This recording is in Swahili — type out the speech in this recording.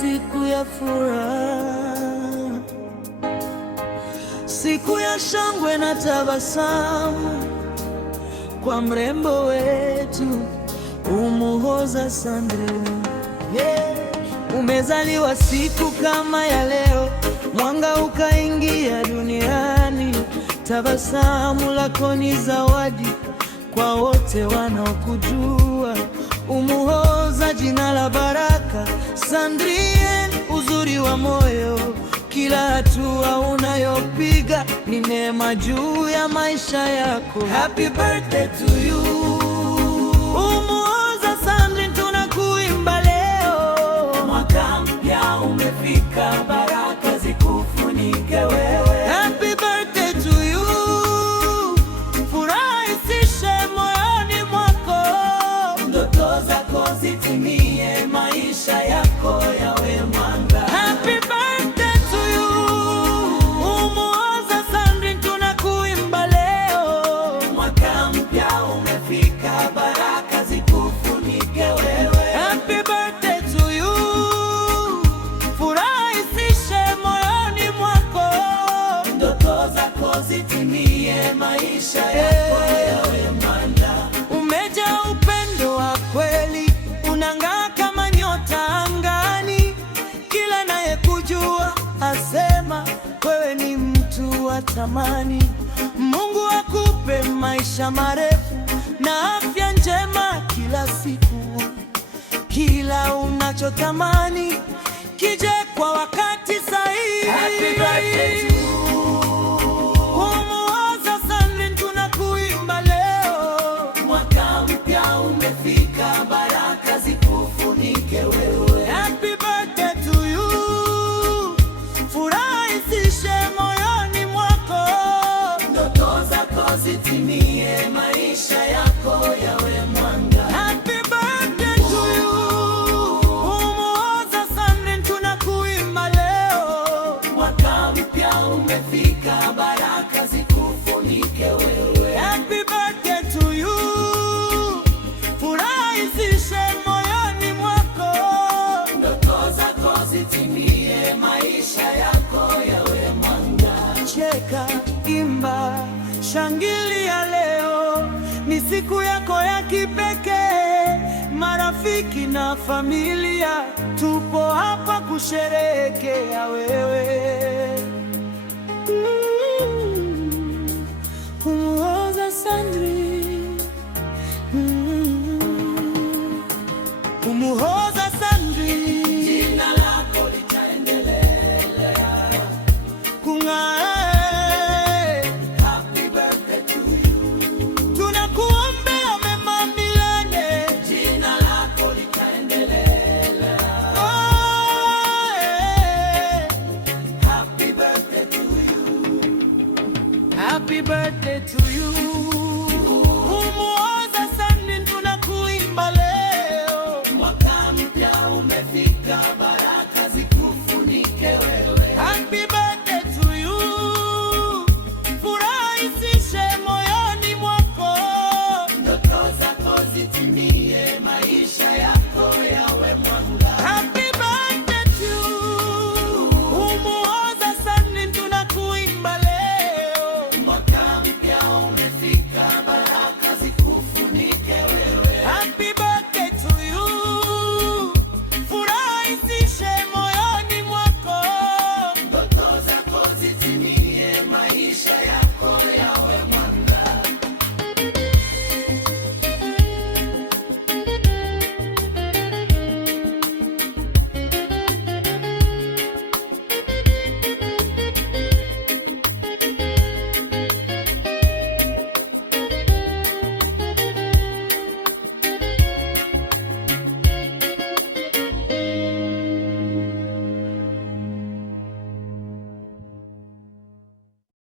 siku ya furaha, siku ya shangwe na tabasamu kwa mrembo wetu Umuhoza Sandrine. Umezaliwa siku kama ya leo, mwanga ukaingia duniani. Tabasamu lako ni zawadi kwa wote wanaokujua. Umuhoza, jina la baraka. Sandrine, uzuri wa moyo. Kila hatua unayopiga ni neema juu ya maisha yako. Happy birthday to you Umuhoza Sandrine, tunakuimba leo. Mwaka mpya umefika, baraka zikufunike wewe. Happy birthday to you, furaha isishe moyoni mwako. Ndoto zako zitimie, maisha yako yawe mwanga. Happy birthday to you Umuhoza Sandrine, tunakuimba leo. Mwaka mpya umefika, baraka zikufunike wewe. Happy birthday to you, furaha isishe moyoni mwako. Ndoto zako zitimie, maisha yako yawe mwanga. Umejaa upendo wa kweli, unang'aa kama nyota angani. Kila anayekujua asema wewe ni mtu wa thamani. Mungu akupe maisha marefu na afya njema kila siku. Kila unachotamani kije kwa wakati sahihi. Happy birthday to Umuhoza Sandrine, tunakuimba leo. Mwaka mpya umefika, baraka zikufunike wewe. Happy birthday to you, furaha isishe moyoni mwako. Ndoto zako zitimie, maisha yako yawe mwanga. Happy birthday to you Umuhoza Sandrine, tunakuimba leo. Mwaka mpya umefika, baraka zikufunike wewe. Happy birthday to you, furaha isishe moyoni mwako. Ndoto zako zitimie, maisha yako yawe mwanga. Cheka, imba, shangilia, leo ni siku yako ya kipekee. Marafiki na familia tupo hapa kusherehekea wewe. Umuhoza Sandrine, Umuhoza Sandrine, jina lako litaendelea kung'aa. Happy birthday to you, tunakuombea mema milele. Jina lako litaendelea. Happy birthday to you. Happy birthday to you.